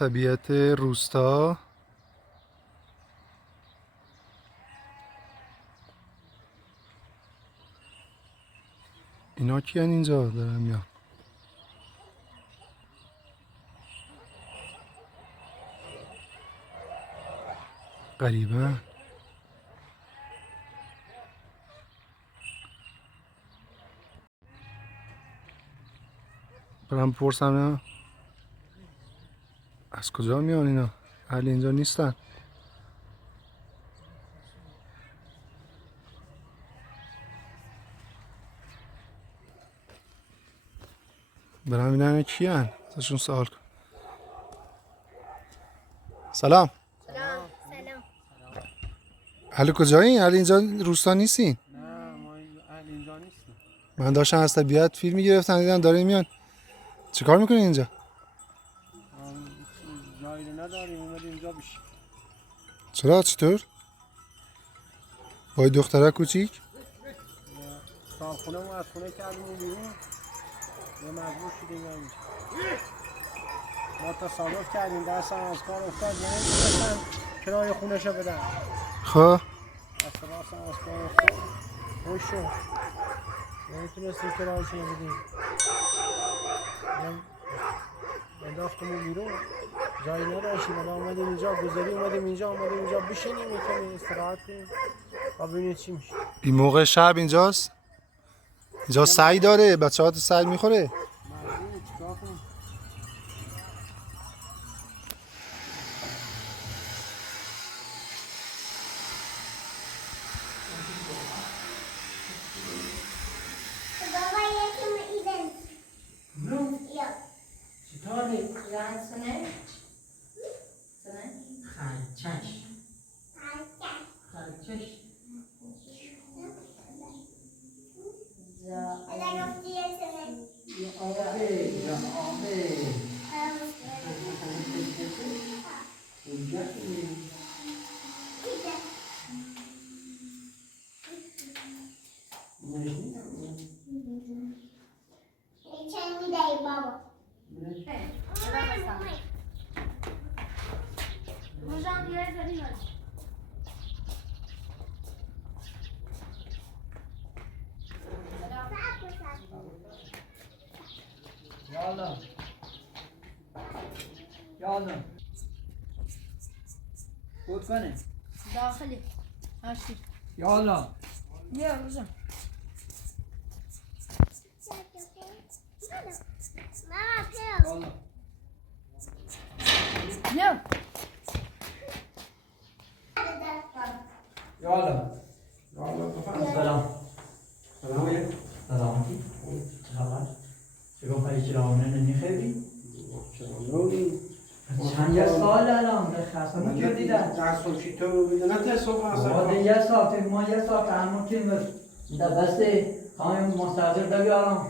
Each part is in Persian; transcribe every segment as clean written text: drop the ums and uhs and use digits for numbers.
طبیعت روستا. اینا کیان اینجا دارن میان؟ غریبه. برم بپرسم نه از کجا میان اینا؟ اهل اینجا نیستن. برم ببینم کیان، ازشون سوال کن. سلام. سلام. اهل کجایین؟ اهل اینجا روستا نیستین؟ نه ما اهل اینجا نیستیم. من داشتم از طبیعت فیلم میگرفتن، دیدم داره میان. چیکار میکنین اینجا؟ جایی رو نداریم اومدیم اینجا بشیم. چرا؟ چطور؟ با دختره کوچیک؟ صاحب خونه ما از خونه کردیم اون بیرون یه مجبور شدیم اینجا. ما تصادف کردیم دستم از کار افتاد یعنی نمیتونستم کرایه خونه‌شو بدم. خب دست راستم از کار افتاد خوش شد نمیتونستیم کرایه‌شو بدیم. انداختمون بیرون جایی نداشتیم ولی اومدیم اینجا گذاری اومدیم اینجا بشینیم یکمی استراحت کنیم و ببینیم چی میشه. این موقع شب اینجاست؟ اینجا سعی داره؟ بچه ها تو سعی میخوره؟ مجبوریم چیکار کنیم؟ یالا بود کنه داخلی هرچی یالا بیا روزم یالا بیا یالا سلام سلام چه خیلی چرامونه نمیخوری؟ چند یه سال الان خستم کردیدن درس و چی تو میدونه تصوف بعد یه ساعت ما یه ساعت همون که در دست خواهیم مستاجر بیارم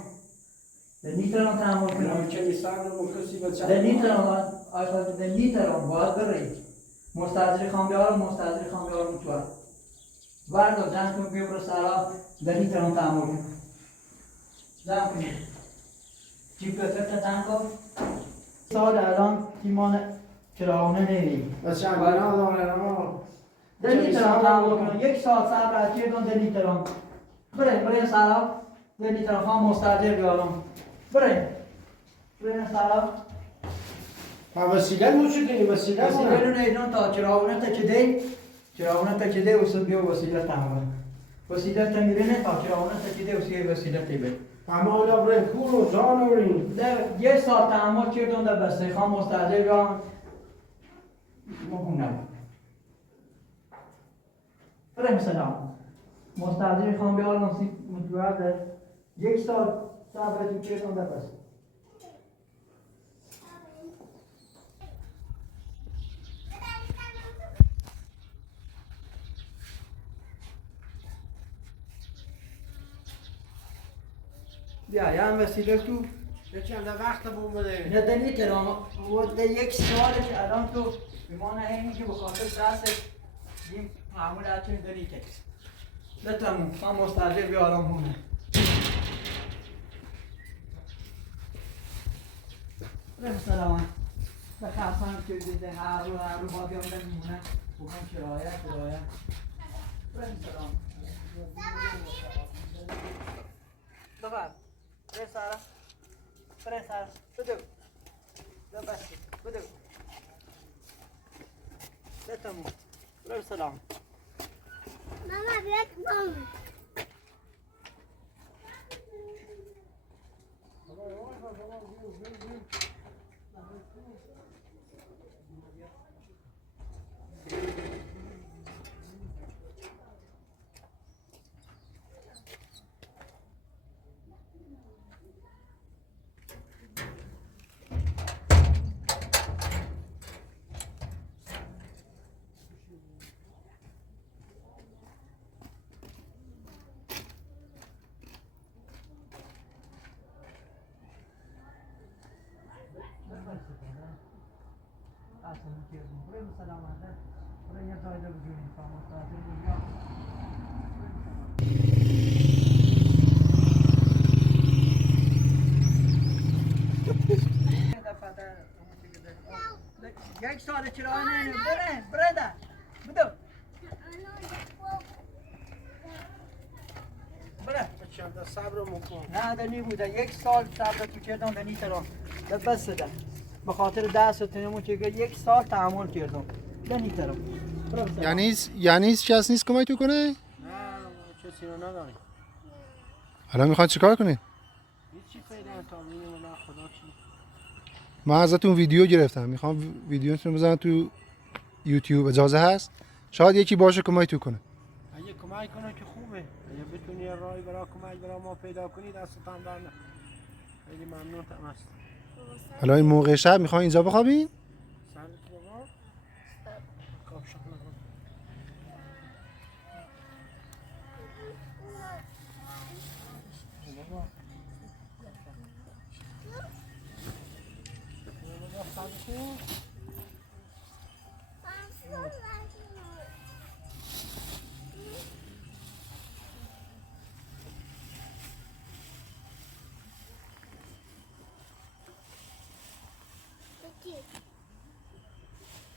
نمیتونم تحمل کنم که نیستن رو کسی بچه نمیتونم آشپز نمیتونم باید بری مستاجر خواهم بیارم تو وردار جمع کن که برو سرا نمیتونم تحمل کنم جمع کنیم جیب بفرت جمع کن سال الان تیمان چراغونه نوی بچه بنا داره اما نمیتونم تحمل کنم یک ساعت صبر از چه دون نمیتونم بریم سرا نمیتونم خواهم مستاجر بیارم بریم سرا وسیله نوچه کنی وسیله وسیله رو نیدون تا چراغونه تا چه ده اصلا بیا وسیله تحمل وسیله تا میرینه تا چراغونه تا چه ده وسیله تیبه اما اولا برای کور و جان و رین در یه ساعت تحمل کردم در بسته خواهم مستاجر بیارم مهم بریم سلام مستاجر خواهم بیارم متوجه در یک ساعت صبرتون کردم در بسته بیا یه هم وسیله تو چند وقت بوده نه دنی ترام و ده یک ساله که الان تو بیمانه اینی که بخاطر دست این معمول هرچون دنی که نتمون خواهم مستاجر بیارم هونه بریم سلام بخواستم که دیده هر رو با بیام میمونن بکنم شرایط بریم سلام بفر برای سارا بدو بس بدو بتمو برای سلام ماما بیاد ماما برای سلامت برای یه جای بجونیم فهمت دنیا یک سال چرا نه بره بدو بره چند صبر مکن نه دنی بوده یک سال صبر تو کردم دنی ترا بس ده به خاطر دست تنمون که یک سال تحمل کردم دنی ترا یعنی هیچ کس نیست کمک تو کنه؟ نه کسی رو نداری حالا میخواد چیکار کنید؟ هیچی پیدا تا میمونه خدا چی من ازتون ویدیو گرفتم، میخوام ویدیوتون بزنم تو یوتیوب، اجازه هست؟ شاید یکی باشه کمک تو کنه. اگه کمک کنه که خوبه اگه بتونی یه راهی برای کمک برای ما پیدا کنی دستتان در نه خیلی ممنونتم هست حالا این موقع شب میخوام اینجا بخوابین؟ سرت بابا کاف شکل کن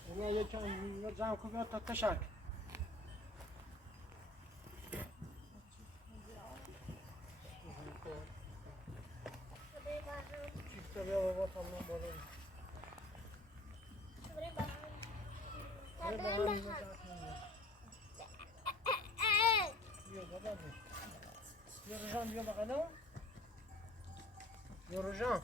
بابا یکم جمع کن بیاد تا تشک چیسته بیا بابا تمام بالا بیا رجان بیا بقیده بیا رجان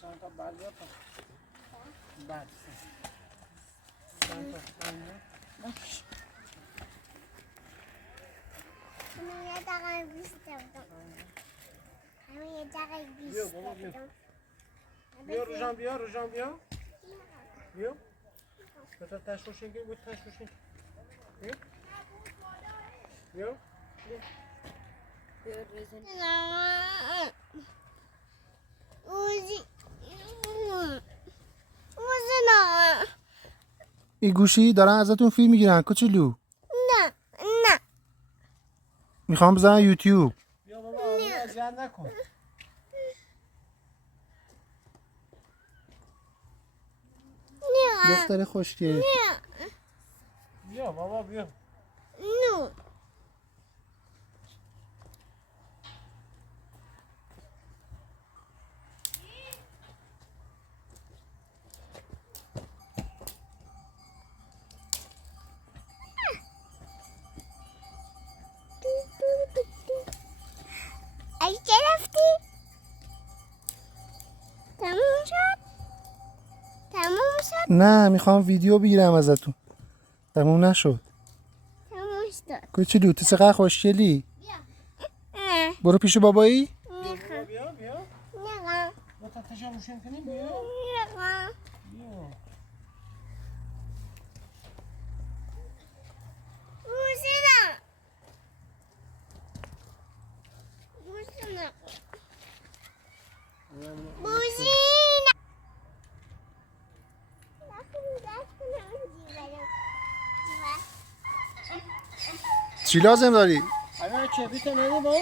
چند تا بعد بیاد بعد چند تا همین یه دقیقه بیسته همین یه دقیقه بیسته بیا رجان بیا بتا تشوشین گیر بود تشوشین بیا این گوشی دارن ازتون فیلم میگیرن کوچولو. نه میخوام بزنم یوتیوب. بیا بابا آمون اذیت نکن دختر خوشگل. بیا بابا بیا نه ای که رفتی؟ نه میخوام ویدیو بگیرم ازتون. تموم نشد. تموم شد. کوچولو تو چقدر خوشگلی. برو پیش بابایی. بیا بیا نگم. با تاتشم روشن کنیم بیا نگم. بیا بوسیدم. بوسیدم. بوسیدم. چی لازم داری؟ اما کبریت نده با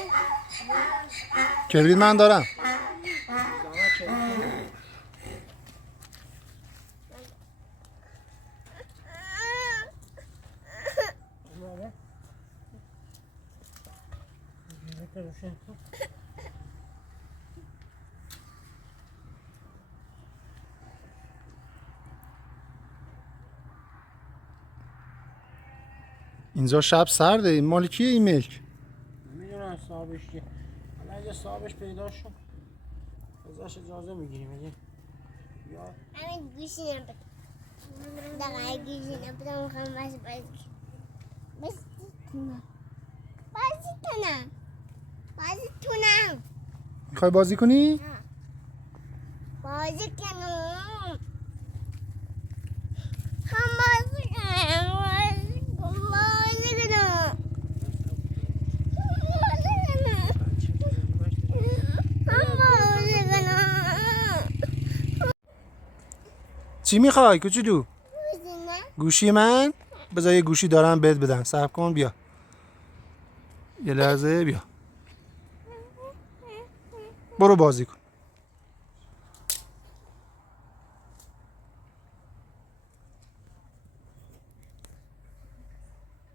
کبریت من دارم. زمان کبریت اومده کبریت روشن کن اینجا شب سرده. این مال کیه این ملک؟ میدونم صاحبش که حالا اگه صاحبش پیدا شد ازش اجازه میگیریم اگه یا همین گوشی نبود. دقیقه گوشی نبود. میخوام بازی کنم. بازی کنم. میخوای بازی کنی؟ بازی کنم. هم بازی کنم. بازی کنم. چی میخوای کوچولو؟ بزنه. گوشی من؟ بذار یه گوشی دارم بهت بدم. صبر کن بیا. یه لحظه بیا. برو بازی کن.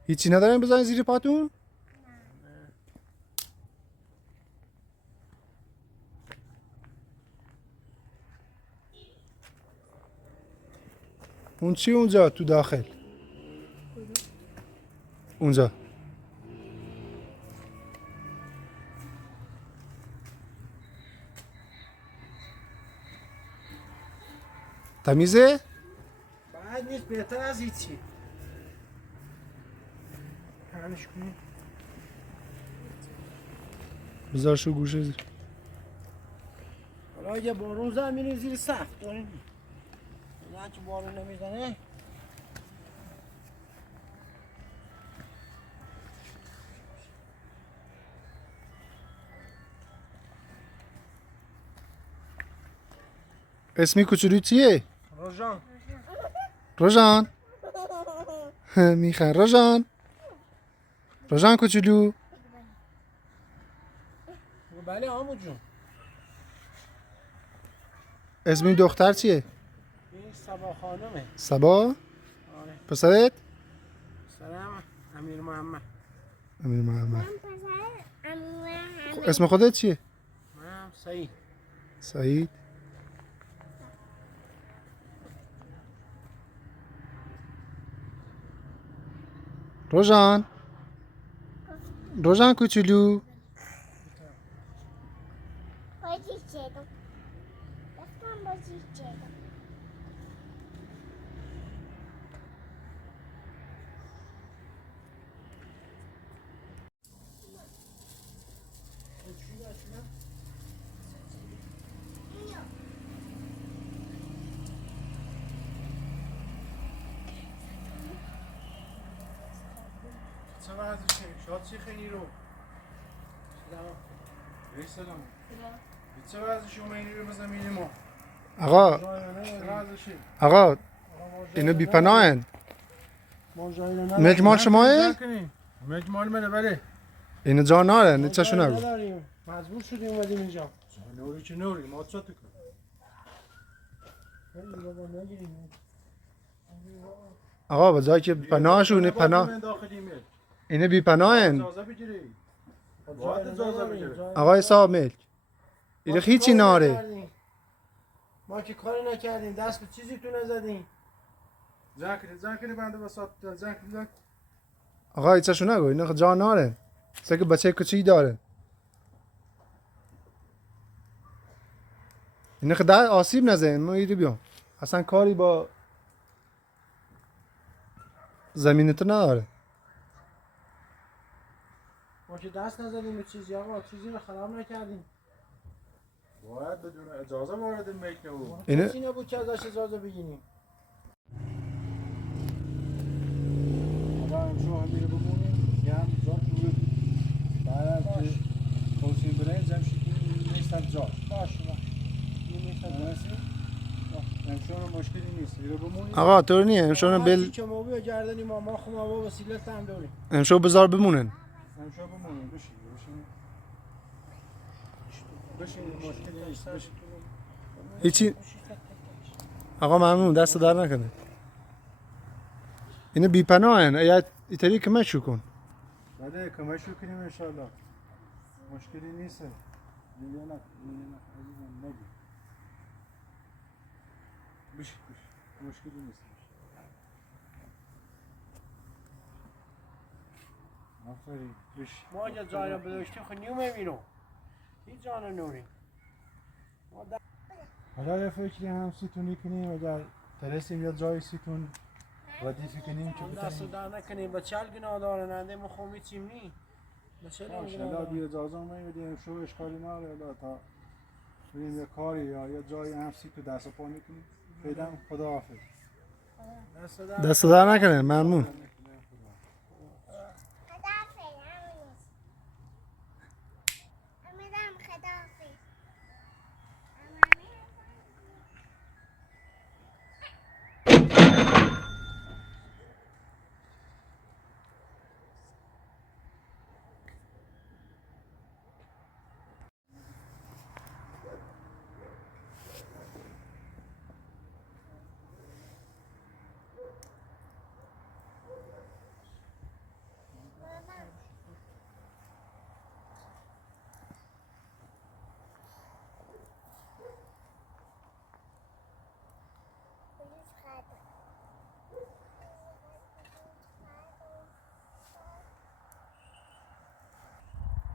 هیچی ندارم بزنی زیر پاتون؟ اون چی اونجا تو داخل؟ اونجا تمیزه؟ بعد نیست بهتر از هیچی پنش کنیم بذار شو گوشه زیر. حالا اگه بارون زد میریم زیر سقف داریم نه که بارون نمیزنه اسمی کوچولو چیه؟ روژان روژان میخن روژان. روژان کوچولو. بله آمو جون اسم این دختر چیه؟ این سبا خانمه سبا؟ آره پسرت؟ سلام امیر محمد امیر محمد. من پسر امیر اسم خودت چیه؟ منم سعید سعید. روژان. روژان کوچولو. بازی چیدم. دستم بازی چیدم. چه وضعشه؟ شاد چی خیلی رو؟ سلام. چه وضعشه اومدی رو بزنیم ما؟ آقا آقا اینا بی پناهن. ملک مال شماه؟ ملک مال منه بله اینا جا نارن چشو نگو. نداریم مجبور شدیم اومدیم اینجا نوری که نوری ما چه تکن. بابا نگیریم آقا با جایی که پناهشونه پناه اینا بی پناهن. آقای صاحب ملک اینا هیچی ناره. ما که کاری نکردیم دست به چیزی تو نزدیم زنکری بنده بسات زنکری. آقا ایچشو نگو اینا جا نارن. سه بچه کچی دارن. اینا که در آسیب نزن ما ایدو بیام. اصلا کاری با زمینتو نداره. ما که دست نزدیم به چیزی آقا، چیزی رو خراب نکردیم. باید بدون اجازه وارد میکنه بود. اینه- کسی نبود که ازش اجازه بگیریم. حالا امشو هم میره بمونیم یه هم جا بود. بعد از که توصیل برای جمشیدی نیست از جا. باش این نیست از مرسی. امشو هم مشکلی نیست. میره بمونیم. آقا طور نیه امشو بل که ما بیا گردنی ما خو ما با وسیله هم داریم. امشو بذار بمونن. امشو بمونیم بشین. بشین مشکلی نیست. بشین. هیچی. آقا ممنون دست در نکنه. اینه بی پناهن. اگه ایتری کمکشو کن. بله کمکشو کنیم انشالله. مشکلی نیست. دیگه نه عزیزم نگی. بشین مشکلی نیست. آفرین بشین. ما اگه جای رو بداشتیم خود نیو میمیرم. هیچ جان نوریم. حالا یه فکری هم ستونی کنیم اگر ترسیم یا جای ستون ردیفی کنیم که اون دست بتونیم در نکنیم به چل گناه دارننده ما خومی چیم نی به چل باشه گناه حالا دارن بی اجازه میدیم شو اشکالی نداره حالا تا بریم یه کاری یا یه جایی هم سی تو دست و پا میکنیم فعلا خدا حافظ دست در نکنه ممنون. خداحافظ امیدم خداحافظ.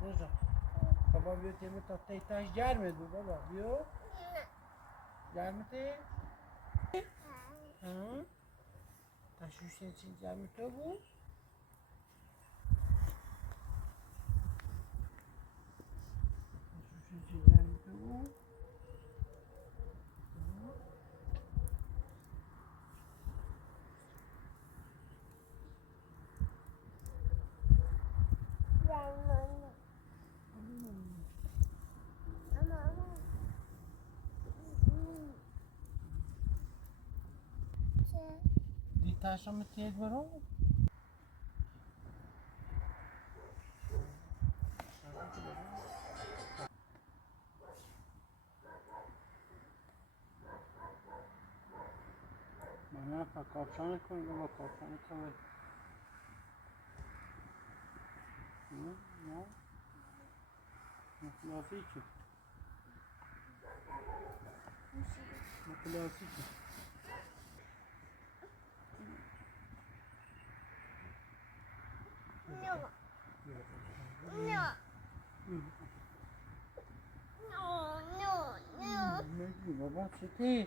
نجا بابا بیا تیمه تا تیتاش گرمه دو بابا بیو گرمه تی تشویش چی گرمه تو بود تشویش چی گرمه تو بود دیتاش هم تیز برو من پا کاپشان کنیم بابا کاپشان کنیم نه مفلاسیکی مفلاسیکی نگی بابا چطور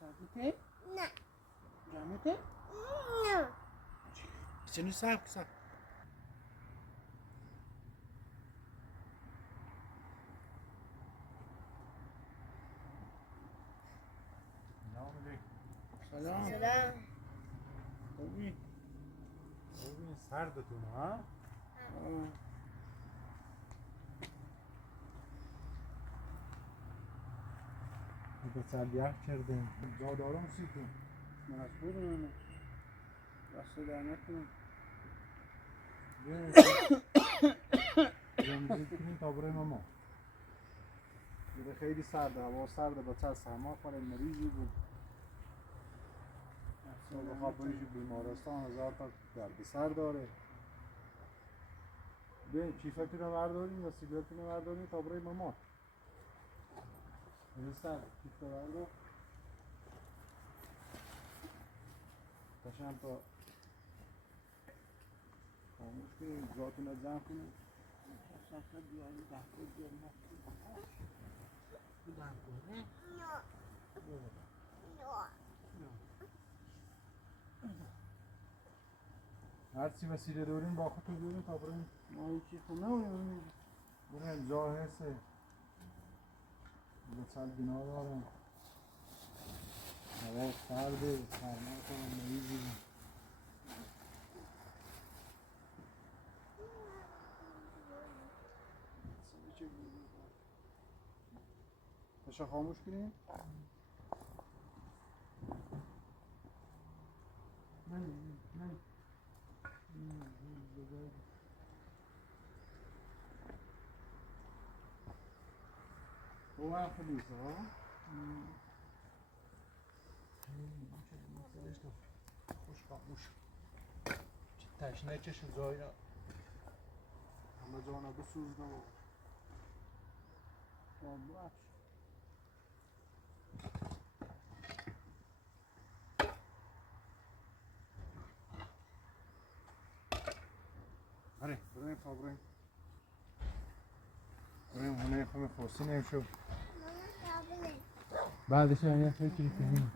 ساکته؟ نه جامته؟ نه سنو صاحب صاحب سلام سلام. خوبی؟ خوبی سردتون ها؟ به سلیح کردیم جا دارم سیتون مجبورم دست در نکنم جمعیت کنیم تا برای ماما دیگه خیلی سرده هوا سرده بچه از سرما خواهد مریضی بود تو بخواب بریشی بیمارستان هزار تا درد سر داره به کیفتون رو برداریم یا سیگارتون رو برداریم تا برای ماما این سر کیف رو بردار تشم تا خاموش کنیم جاتون رو جمع کنیم ساعت بیایی ده بیایی نه بودم کنه هرچی وسیله داریم با خودتون بیاریم تا بریم ما هیچی خونه اونیم بریم جا هسته بسال بنا دارم هوا سرده سرما کنم نمیزیم بشه خاموش کنیم؟ نه او هم خیلیسه ها خوش خاموش چه تشنه چشم زایی را همه جانا بسوز نمو بریم بریم تا بریم بریم هونه خونه خوصی نمیشو بعدش یه فکری کنیم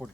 پول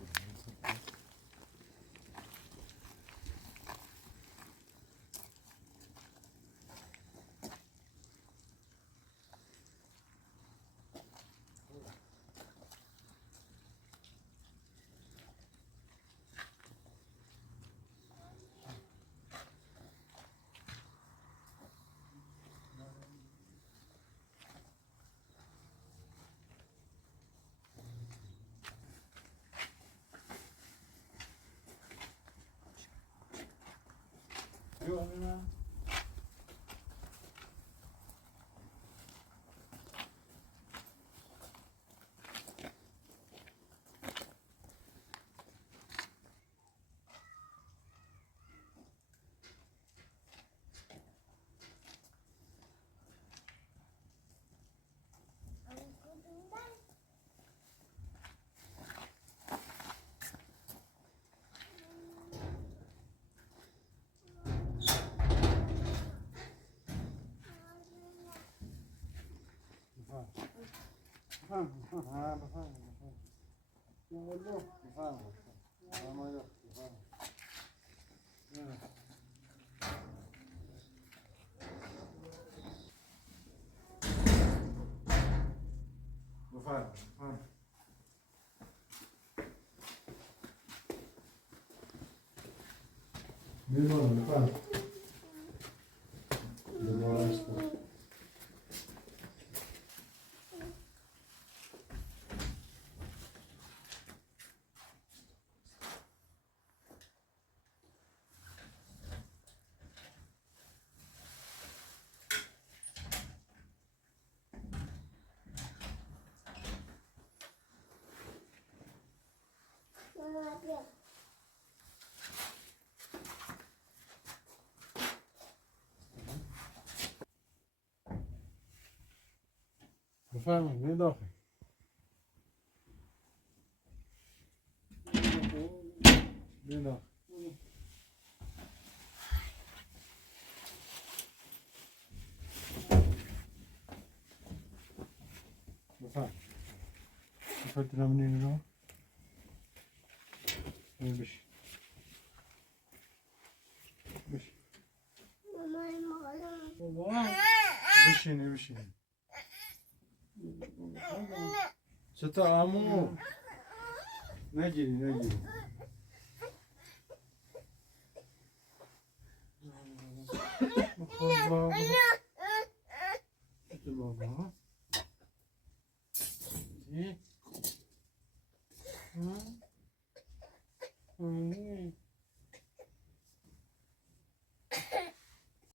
بفرمایید برید داخل برید داخل Ata. Fırtına mı neydi o? Neymiş? Bir şey. Çıta amu. Ne geliyor? Baba.